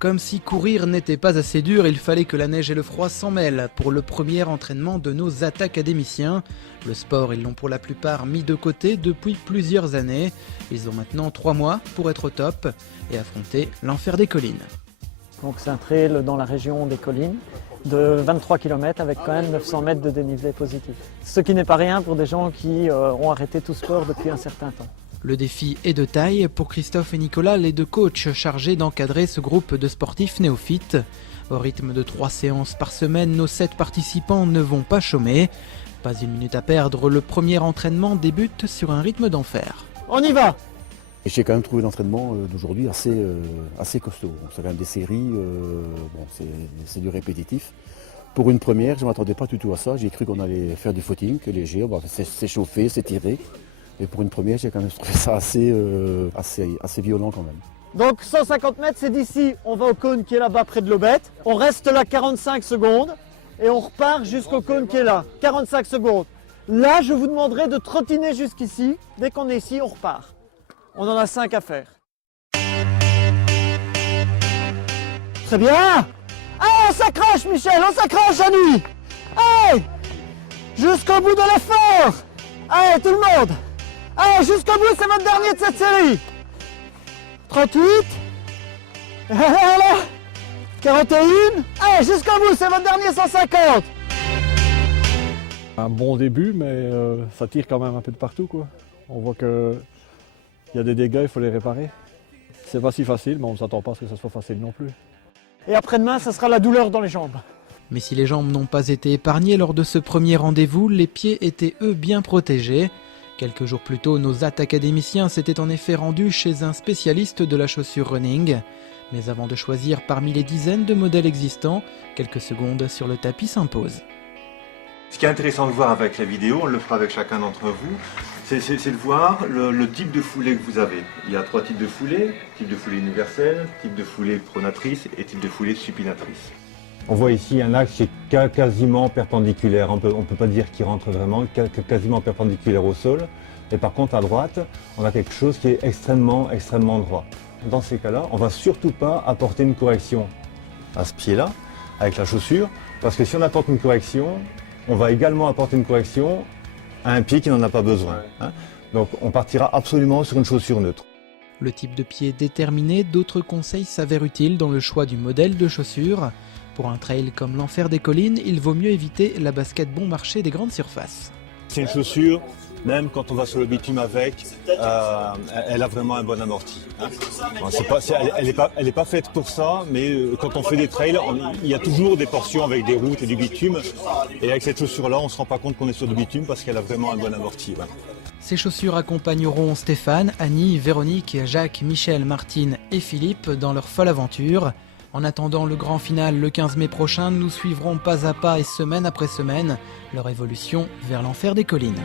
Comme si courir n'était pas assez dur, il fallait que la neige et le froid s'en mêlent pour le premier entraînement de nos académiciens. Le sport, ils l'ont pour la plupart mis de côté depuis plusieurs années. Ils ont maintenant 3 mois pour être au top et affronter l'enfer des collines. Donc c'est un trail dans la région des collines de 23 km avec quand même 900 mètres de dénivelé positif. Ce qui n'est pas rien pour des gens qui ont arrêté tout sport depuis un certain temps. Le défi est de taille pour Christophe et Nicolas, les 2 coachs chargés d'encadrer ce groupe de sportifs néophytes. Au rythme de 3 séances par semaine, nos 7 participants ne vont pas chômer. Pas une minute à perdre, le premier entraînement débute sur un rythme d'enfer. On y va! J'ai quand même trouvé l'entraînement d'aujourd'hui assez costaud. C'est quand même des séries, c'est du répétitif. Pour une première, je ne m'attendais pas du tout à ça. J'ai cru qu'on allait faire du footing, que léger, on va s'échauffer, s'étirer. Et pour une première, j'ai quand même trouvé ça assez violent quand même. Donc 150 mètres, c'est d'ici, on va au cône qui est là-bas près de l'Aubette. On reste là 45 secondes et on repart jusqu'au cône qui est là, 45 secondes. Là, je vous demanderai de trottiner jusqu'ici. Dès qu'on est ici, on repart. On en a 5 à faire. Très bien! Allez, on s'accroche, Michel, on s'accroche, Annie! Allez! Jusqu'au bout de l'effort! Allez, tout le monde! Allez, jusqu'au bout, c'est votre dernier de cette série! 38. Allez, 41. Allez, jusqu'au bout, c'est votre dernier 150. Un bon début, mais ça tire quand même un peu de partout, quoi. On voit qu'il y a des dégâts, il faut les réparer. C'est pas si facile, mais on ne s'attend pas à ce que ça soit facile non plus. Et après-demain, ça sera la douleur dans les jambes. Mais si les jambes n'ont pas été épargnées lors de ce premier rendez-vous, les pieds étaient eux bien protégés. Quelques jours plus tôt, nos académiciens s'étaient en effet rendus chez un spécialiste de la chaussure running. Mais avant de choisir parmi les dizaines de modèles existants, quelques secondes sur le tapis s'imposent. Ce qui est intéressant de voir avec la vidéo, on le fera avec chacun d'entre vous, c'est de voir le type de foulée que vous avez. Il y a 3 types de foulées: type de foulée universelle, type de foulée pronatrice et type de foulée supinatrice. On voit ici un axe qui est quasiment perpendiculaire. On peut pas dire qu'il rentre vraiment, quasiment perpendiculaire au sol. Et par contre, à droite, on a quelque chose qui est extrêmement droit. Dans ces cas-là, on ne va surtout pas apporter une correction à ce pied-là, avec la chaussure, parce que si on apporte une correction, on va également apporter une correction à un pied qui n'en a pas besoin. Donc on partira absolument sur une chaussure neutre. Le type de pied déterminé, d'autres conseils s'avèrent utiles dans le choix du modèle de chaussure. Pour un trail comme l'enfer des collines, il vaut mieux éviter la basket bon marché des grandes surfaces. C'est une chaussure, même quand on va sur le bitume avec, elle a vraiment un bon amorti. Elle n'est pas faite pour ça, mais quand on fait des trails, il y a toujours des portions avec des routes et du bitume. Et avec cette chaussure-là, on ne se rend pas compte qu'on est sur du bitume parce qu'elle a vraiment un bon amorti. Ouais. Ces chaussures accompagneront Stéphane, Annie, Véronique, Jacques, Michel, Martine et Philippe dans leur folle aventure. En attendant le grand final le 15 mai prochain, nous suivrons pas à pas et semaine après semaine leur évolution vers l'enfer des collines.